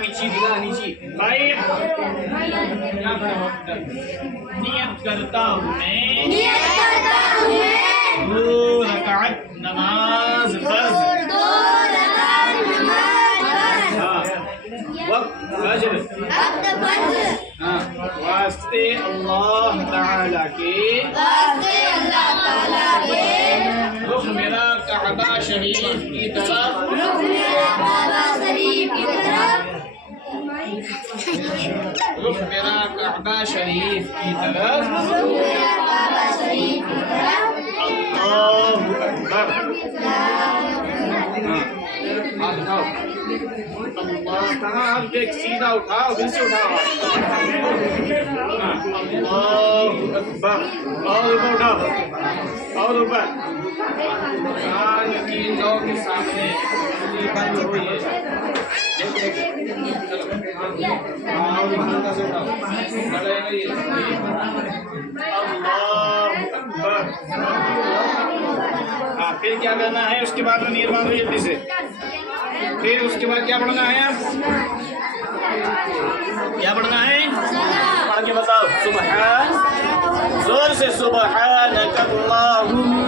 نیچی دیگا نیچی بھائی نیت کرتا ہوں میں دو رکعت نماز فرض وقت فجر واسطے اللہ تعالیٰ کے رخ میرا کعبہ شریف کی طرف رخ میرا کعبہ شریف کی طرف اللہ اکبر ہاتھ اٹھاؤ اللہ کہاں آپ دیکھ سیدھا اٹھاؤ دل سے اٹھاؤ اللہ اکبر اور اوپر اٹھاؤ اور اوپر کی نو کے سامنے بند ہوئی ہے اللہ اکبر پھر کیا کرنا ہے اس کے بعد میں نیت باندھو جلدی سے پھر اس کے بعد کیا پڑھنا ہے کیا پڑھنا ہے پڑھ کے بتاؤ سبحان زور سے سبحانک اللہم